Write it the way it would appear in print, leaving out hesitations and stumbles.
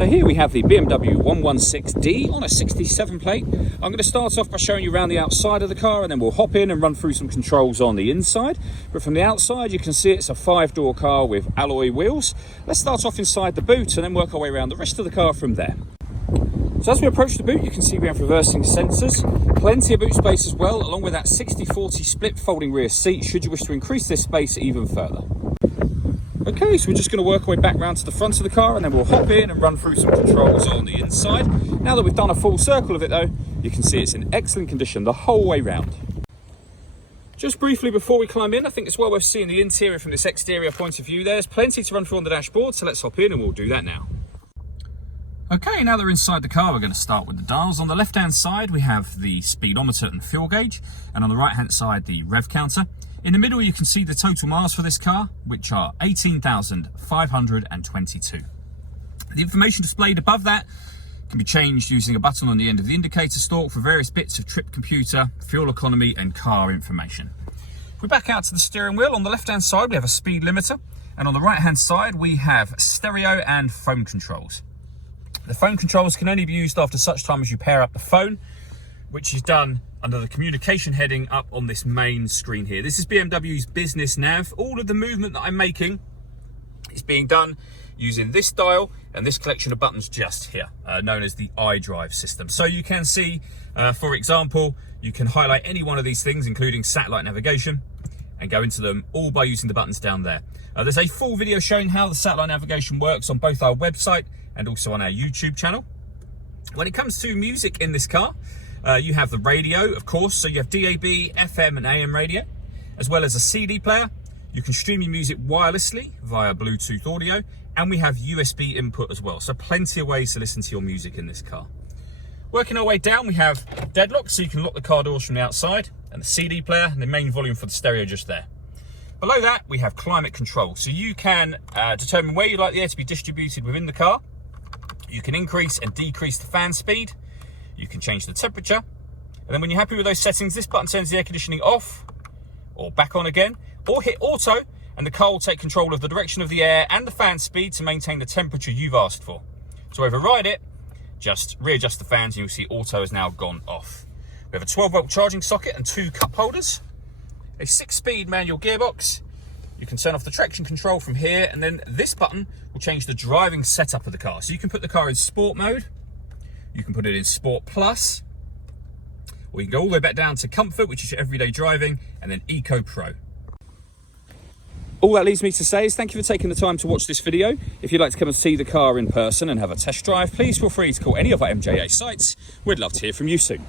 So here we have the BMW 116D on a 67 plate. I'm going to start off by showing you around the outside of the car, and then we'll hop in and run through some controls on the inside. But from the outside, you can see it's a 5-door car with alloy wheels. Let's start off inside the boot and then work our way around the rest of the car from there. So as we approach the boot, you can see we have reversing sensors, plenty of boot space as well, along with that 60/40 split folding rear seat should you wish to increase this space even further. Okay, so we're just going to work our way back round to the front of the car, and then we'll hop in and run through some controls on the inside. Now that we've done a full circle of it though, you can see it's in excellent condition the whole way round. Just briefly before we climb in, I think it's well worth seeing the interior from this exterior point of view. There's plenty to run through on the dashboard, so let's hop in and we'll do that now. Okay, now that we're inside the car, we're going to start with the dials. On the left-hand side, we have the speedometer and fuel gauge, and on the right-hand side, the rev counter. In the middle, you can see the total miles for this car, which are 18,522. The information displayed above that can be changed using a button on the end of the indicator stalk for various bits of trip computer, fuel economy, and car information. If we back out to the steering wheel, on the left-hand side, we have a speed limiter, and on the right-hand side, we have stereo and phone controls. The phone controls can only be used after such time as you pair up the phone, which is done under the communication heading up on this main screen here. This is BMW's business nav. All of the movement that I'm making is being done using this dial and this collection of buttons just here, known as the iDrive system. So you can see, for example, you can highlight any one of these things, including satellite navigation, and go into them all by using the buttons down there. There's a full video showing how the satellite navigation works on both our website and also on our YouTube channel. When it comes to music in this car, you have the radio, of course, so you have DAB, FM and AM radio, as well as a CD player. You can stream your music wirelessly via Bluetooth audio, and we have USB input as well, so plenty of ways to listen to your music in this car. Working our way down, we have deadlock, so you can lock the car doors from the outside, and the CD player, and the main volume for the stereo just there. Below that, we have climate control, so you can determine where you'd like the air to be distributed within the car. You can increase and decrease the fan speed. You can change the temperature. And then when you're happy with those settings, this button turns the air conditioning off or back on again, or hit auto, and the car will take control of the direction of the air and the fan speed to maintain the temperature you've asked for. To override it, just readjust the fans and you'll see auto has now gone off. We have a 12-volt charging socket and 2 cup holders, a 6-speed manual gearbox. You can turn off the traction control from here, and then this button will change the driving setup of the car. So you can put the car in sport mode, you can put it in Sport Plus, or you can go all the way back down to Comfort, which is your everyday driving, and then Eco Pro. All that leaves me to say is thank you for taking the time to watch this video. If you'd like to come and see the car in person and have a test drive, please feel free to call any of our MJA sites. We'd love to hear from you soon.